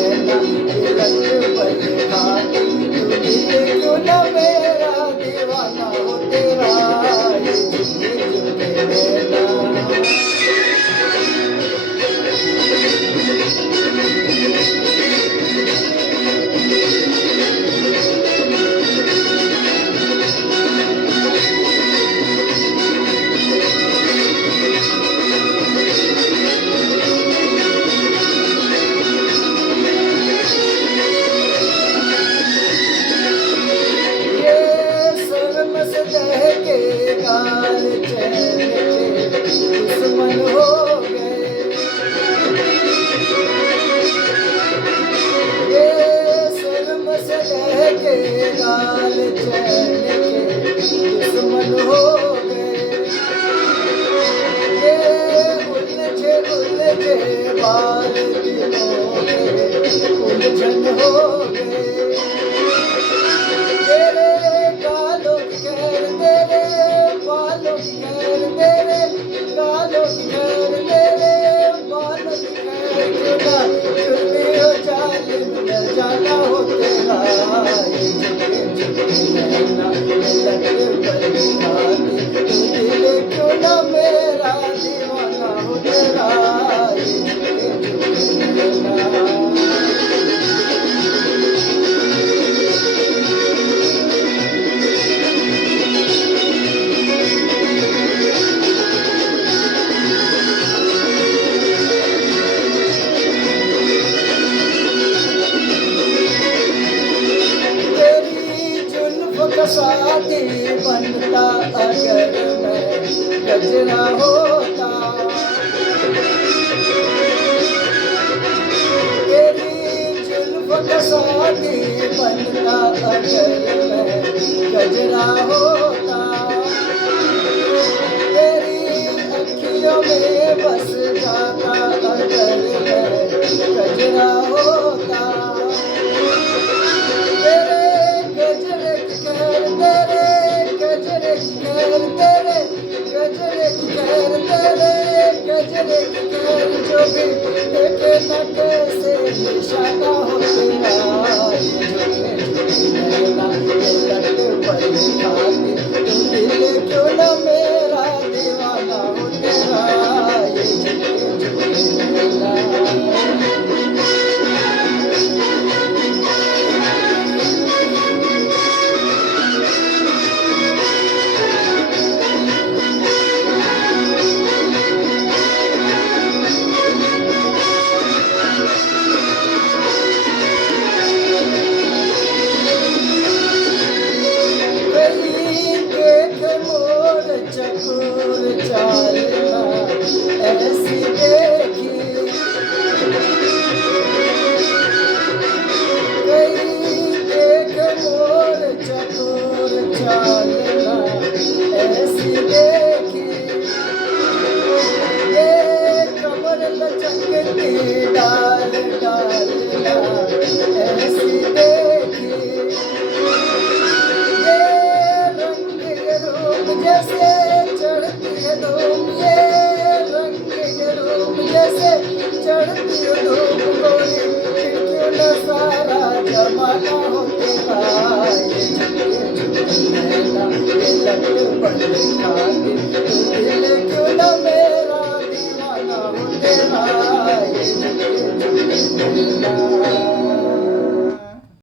नैना ये लट पल खाती तू दिल क्यों न मेरा दीवाना हो तेरा ये झुके झुके नैना। ये शर्म से बहके गाल चैन के दुश्मन हो गए। ये शर्म से बहके गाल चैन के दुश्मन हो गए। ये उलझे उलझे बाल दिलों के उलझन हो गए। तेरे गालों की खैर तेरे बालों की खैर तेरे गालों की खैर तेरे बालों की खैर जुदा जुल्मी हो जालिम न जाना हो तेरा ये झुके झुके नैना ये लट पल खाती तू दिल क्यों न मेरा दीवाना हो तेरा ये झुके झुके नैना। तेरी जुल्फ का साथी बनता अगर मैं गजरा होता। तेरी जुल्फ का साथी बनता अगर मैं गजरा होता। तेरी अखियों में बस जाता अगर मैं गजरा होता। तेरे गजरे की खैर तेरे गजरे की खैर तेरे गजरे की खैर तेरे गजरे की खैर जो भी देखे न कैसे निशाना हो तेरा ये झुके झुके नैना ये लट पल खाती तू दिल क्यों न मेरा दीवाना हो तेरा ये झुके झुके नैना। कहीं देख मोर चकोर चालना ऐसी देखी। कहीं देख मोर चकोर चालना ऐसी देखी। ये कमर लचकती डाल डालना ऐसी देखी। ये रंग ये रूप जैसे चढ़ती है धूप ये रंग ये रूप जैसे चढ़ती है धूप कोई खिड़कियों न सारा जमाना हो तेरा ये झुके झुके नैना ये लट पल खाती तू दिल क्यों न मेरा दीवाना हो तेरा ये झुके झुके नैना।